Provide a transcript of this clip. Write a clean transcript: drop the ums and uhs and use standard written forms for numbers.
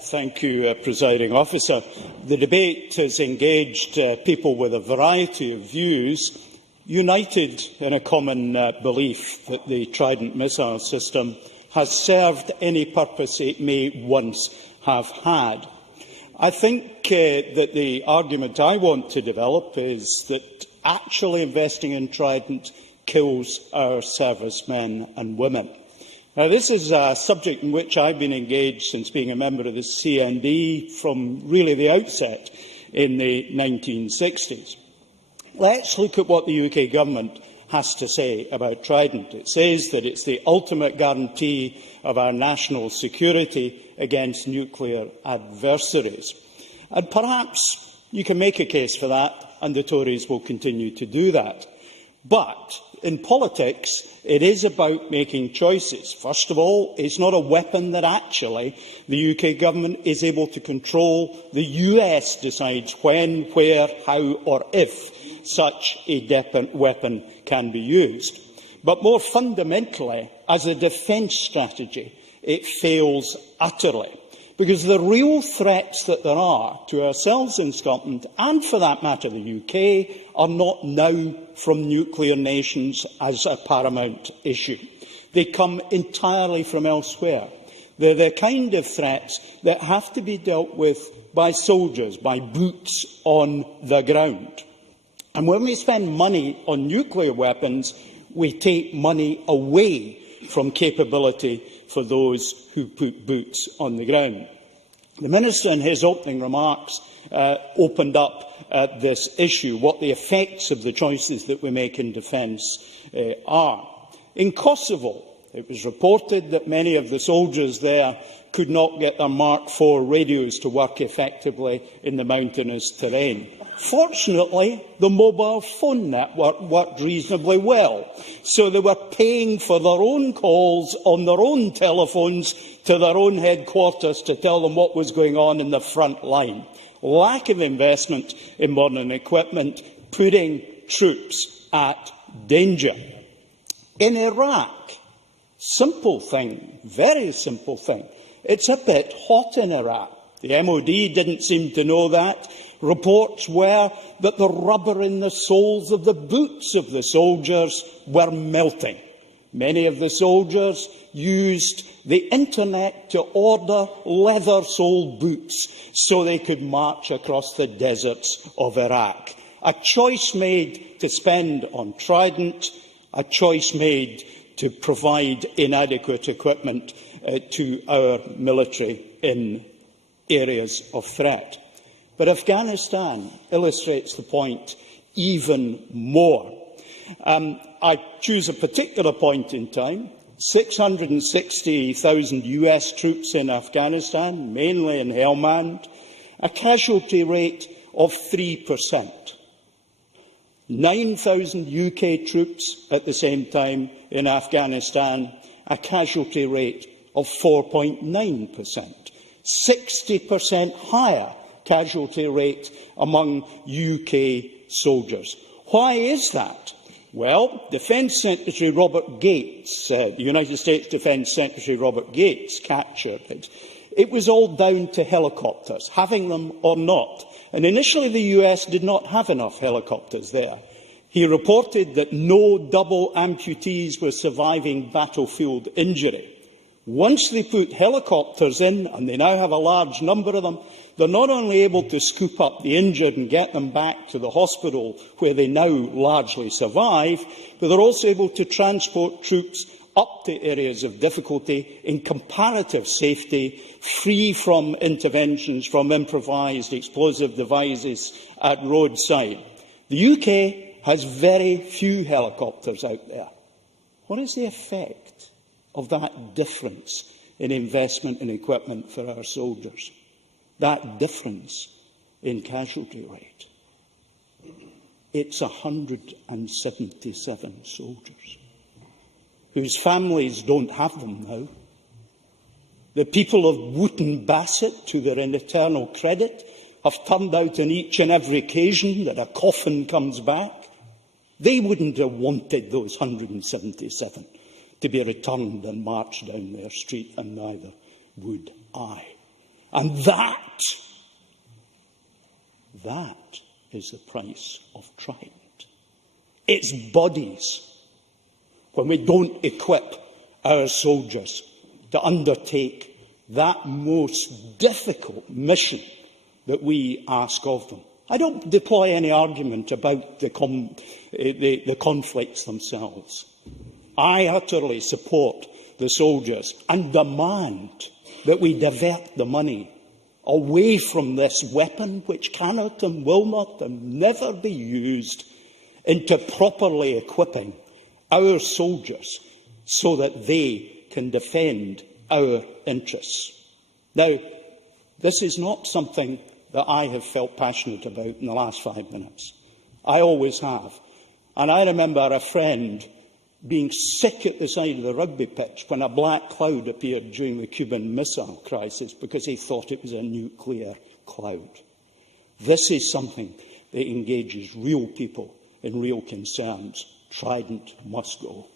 Thank you, Presiding Officer. The debate has engaged people with a variety of views, united in a common belief that the Trident missile system has served any purpose it may once have had. I think that the argument I want to develop is that actually investing in Trident kills our servicemen and women. Now, this is a subject in which I've been engaged since being a member of the CND from really the outset in the 1960s. Let's look at what the UK Government has to say about Trident. It says that it's the ultimate guarantee of our national security against nuclear adversaries. And perhaps you can make a case for that, and the Tories will continue to do that. But in politics, it is about making choices. First of all, it's not a weapon that actually the UK Government is able to control. The US decides when, where, how or if such a weapon can be used. But more fundamentally, as a defence strategy, it fails utterly. Because the real threats that there are to ourselves in Scotland, and for that matter the UK, are not now from nuclear nations as a paramount issue. They come entirely from elsewhere. They're the kind of threats that have to be dealt with by soldiers, by boots on the ground. And when we spend money on nuclear weapons, we take money away from capability for those who put boots on the ground. The Minister, in his opening remarks, opened up this issue, what the effects of the choices that we make in defence are. In Kosovo, it was reported that many of the soldiers there could not get their Mark IV radios to work effectively in the mountainous terrain. Fortunately, the mobile phone network worked reasonably well, so they were paying for their own calls on their own telephones to their own headquarters to tell them what was going on in the front line. Lack of investment in modern equipment, putting troops at danger. In Iraq, simple thing, very simple thing. It's a bit hot in Iraq. The MOD didn't seem to know that. Reports were that the rubber in the soles of the boots of the soldiers were melting. Many of the soldiers used the internet to order leather-soled boots so they could march across the deserts of Iraq. A choice made to spend on Trident, a choice made to provide inadequate equipment to our military in areas of threat. But Afghanistan illustrates the point even more. I choose a particular point in time. 660,000 US troops in Afghanistan, mainly in Helmand, a casualty rate of 3%. 9,000 UK troops at the same time in Afghanistan, a casualty rate of 4.9%. 60% higher casualty rate among UK soldiers. Why is that? Well, Defence Secretary Robert Gates, the United States Defence Secretary Robert Gates, captured it. It was all down to helicopters, having them or not. And initially the US did not have enough helicopters there. He reported that no double amputees were surviving battlefield injury. Once they put helicopters in, and they now have a large number of them, they're not only able to scoop up the injured and get them back to the hospital where they now largely survive, but they're also able to transport troops up to areas of difficulty in comparative safety, free from interventions from improvised explosive devices at roadside. The UK has very few helicopters out there. What is the effect of that difference in investment in equipment for our soldiers? That difference in casualty rate. It's 177 soldiers whose families don't have them now. The people of Wootton Bassett, to their eternal credit, have turned out on each and every occasion that a coffin comes back. They wouldn't have wanted those 177 to be returned and marched down their street, and neither would I. And that is the price of Trident. It's bodies. When we don't equip our soldiers to undertake that most difficult mission that we ask of them. I don't deploy any argument about the conflicts themselves. I utterly support the soldiers and demand that we divert the money away from this weapon, which cannot and will not and never be used, into properly equipping our soldiers so that they can defend our interests. Now, this is not something that I have felt passionate about in the last 5 minutes. I always have. And I remember a friend being sick at the side of the rugby pitch when a black cloud appeared during the Cuban Missile Crisis because he thought it was a nuclear cloud. This is something that engages real people in real concerns. Trident must go.